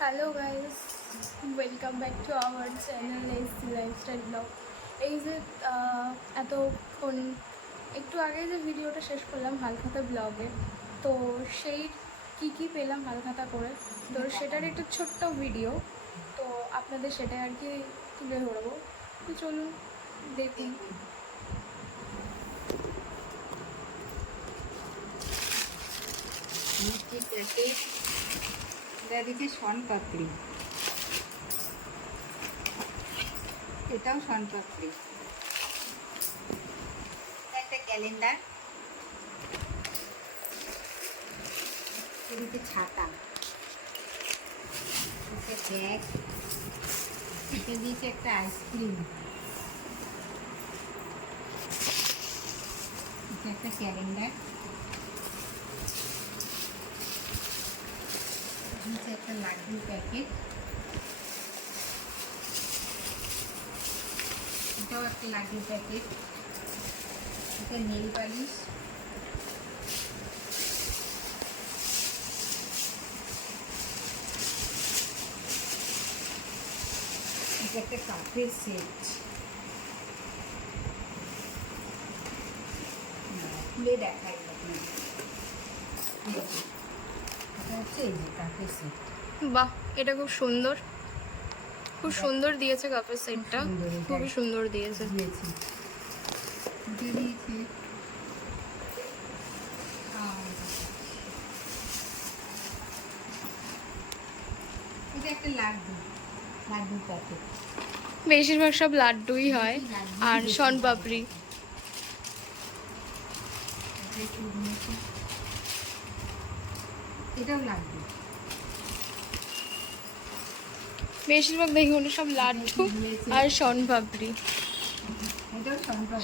Hello guys, welcome back to our channel AC lifestyle blog. এই যে এতক্ষণ একটু আগে যে ভিডিওটা শেষ করলাম হালখাতা ব্লগে, তো সেই কি পেলাম হালখাতা করে, তো সেটার একটা ছোট্ট ভিডিও, তো আপনাদের সেটাই আর কি তুলে ধরবো। তো চলুন দেখুন। মিষ্টি প্যাকেট, এটা দিচ্ছে শন পাপড়ি, এটাও শন পাপড়ি, একটা ক্যালেন্ডার, এদিকে ছাতা, একটা ব্যাগ, এটা দিয়েছে একটা আইসক্রিম, এটা একটা ক্যালেন্ডার, দিয়েছে একটা লাড্ডুর প্যাকেট, এটাও একটা লাড্ডুর প্যাকেট, এটা নেল পালিশ, এটা একটা কাপের সেট, খুলে দেখাই আপনাদের। এটা হচ্ছে এই যে কাপের সেট। বাহ, এটা খুব সুন্দর, খুব সুন্দর দিয়েছে কাপের সেটটা, খুবই সুন্দর দিয়েছে। দিয়েছি দিয়ে দিয়েছে এটা একটা লাড্ডুর প্যাকেট, বেশিরভাগ সব লাড্ডুই হয় আর শনপাপড়ি। এটাও লাড্ডু, বেশিরভাগ দেখুন সব লাড্ডু আর শনপাপড়ি। এটাও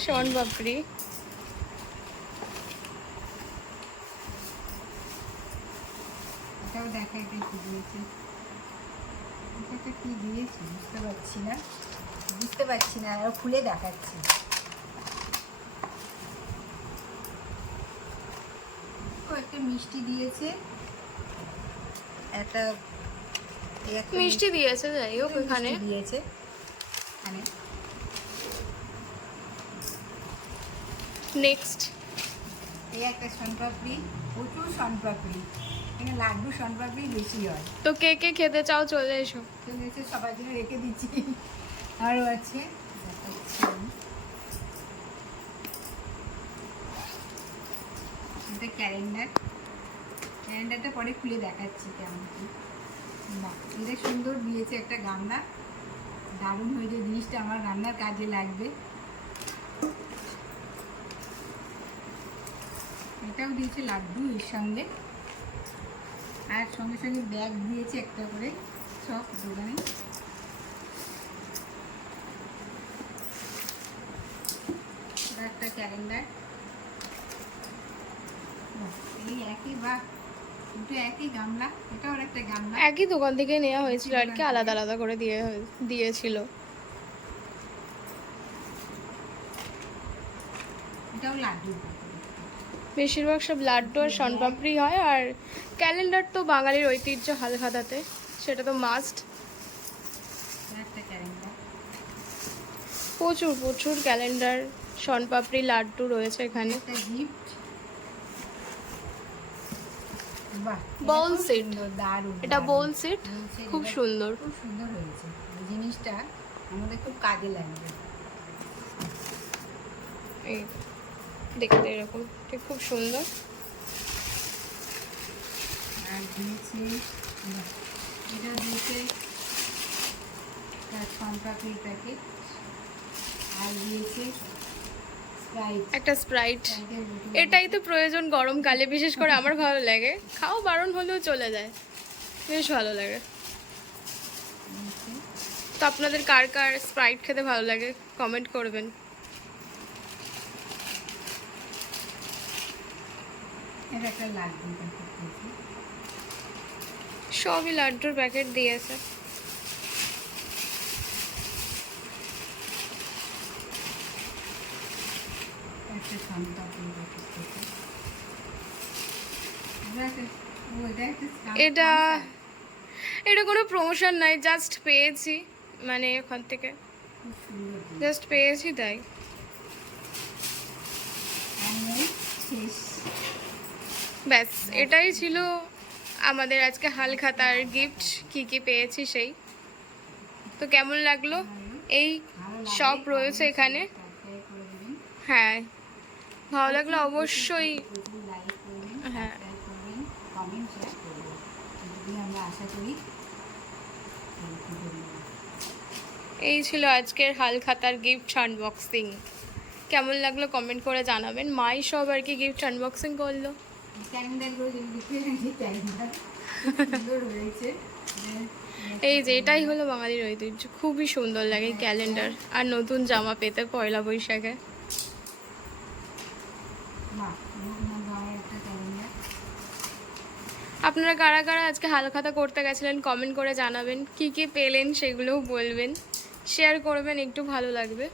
শনপাপড়ি এটাও দেখা, এটা কি দিয়েছে, এটা কি দিয়েছে বুঝতে পারছি না আর খুলে দেখাচ্ছি। একটা মিষ্টি দিয়েছে, একটা মিষ্টি দিয়েছে, যাই হোক এখানে দিয়েছে এখানে। নেক্সট এই একটা শনপাপড়ি, প্রচুর শনপাপড়ি, এখানে লাড্ডু শনপাপড়ি বেশি হয়। তো কে কে খেতে চাও চলে এসো। চলে এসে সবার জন্য রেখে দিচ্ছি। আরও আছে, এটা ক্যালেন্ডারটা পরে খুলে দেখাচ্ছি কেমন কি। বাহ, এটা সুন্দর দিয়েছে একটা গামলা, দারুণ হয়েছে জিনিসটা, আমার রান্নার কাজে লাগবে। এটাও দিয়েছে লাড্ডু এর সঙ্গে, আর সঙ্গে সঙ্গে ব্যাগ দিয়েছে একটা করে সব দোকানে। একটা ক্যালেন্ডার, এই একই, বা দুটো একই গামলা, এটাও একটা গামলা, একই দোকান থেকে নেওয়া হয়েছিল আর কি, আলাদা আলাদা করে দিয়েছিল। এটাও লাড্ডু, বেশিরভাগ সব লাড্ডু আর শনপাপড়ি হয়, আর ক্যালেন্ডার তো বাঙালির ঐতিহ্য হালখাতাতে, সেটা তো মাস্ট। একটা ক্যালেন্ডার, প্রচুর প্রচুর ক্যালেন্ডার, শনপাপড়ি, লাড্ডু রয়েছে এখানে। একটা গিফট, বাহ, বোল সেট, দারুণ, এটা বোল সেট, খুব সুন্দর। খুব সুন্দর হয়েছে এই জিনিসটা, আমাদের খুব কাজে লাগবে। এই দেখতে এরকম, ঠিক খুব সুন্দর। আর দিয়েছে, এটা দিয়েছে তার শনপাপড়ির প্যাকেট, আর দিয়েছে একটা স্প্রাইট, এটাই তো প্রয়োজন গরমকালে, বিশেষ করে আমার ভালো লাগে। খাও বারণ হলেও চলে যায়, বেশ ভালো লাগে। তো আপনাদের কার কার স্প্রাইট খেতে ভালো লাগে কমেন্ট করবেন। এটা একটা লাড্ডু প্যাকেট দিয়েছে, সবই লাড্ডুর প্যাকেট দিয়েছে। একটা শনপাপড়ির প্যাকেট দিয়েছে, এটা এটা কোনো প্রমোশন নয়, জাস্ট পেয়েছি, মানে ওখান থেকে খুব সুন্দর জিনিস। জাস্ট পেয়েছি তাই। আর নেই, শেষ। ব্যাস এটাই ছিল আমাদের আজকে হালখাতার গিফট, কি কি পেয়েছি সেই। তো কেমন লাগলো? এই ভালো লাগলে সব রয়েছে comment, এখানে। share, subscribe করে দিবেন। হ্যাঁ, ভালো লাগলো অবশ্যই। প্রচুর লাইক করবেন, হ্যাঁ। সাবস্ক্রাইব করবেন, কমেন্ট শেয়ার করবেন, যদি আমরা আশা করি। Thank you very much. এই ছিল আজকের হালখাতার গিফট আনবক্সিং। কেমন লাগলো কমেন্ট করে জানাবেন। মাই সব আর কি গিফট আনবক্সিং করলো। ক্যালেন্ডারগুলো যদি দেখতে থাকি, ক্যালেন্ডার সুন্দর হয়েছে। এই যে এটাই হলো বাঙালির ঐতিহ্য, খুবই সুন্দর লাগে ক্যালেন্ডার আর নতুন জামা পেতে পয়লা বৈশাখে। বাহ, রঘুনাথ বাবার একটা ক্যালেন্ডার। আপনারা কারা কারা আজকে হালখাতা করতে গেছিলেন কমেন্ট করে জানাবেন, কি কি পেলেন সেগুলোও বলবেন, শেয়ার করবেন, একটু ভালো লাগবে।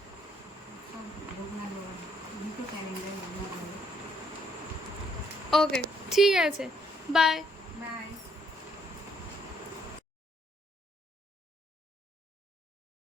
সব রঘুনাথ বাবার দুটো ক্যালেন্ডার রঘুনাথ বাবার। ওকে, ঠিক আছে, বাই। বাই।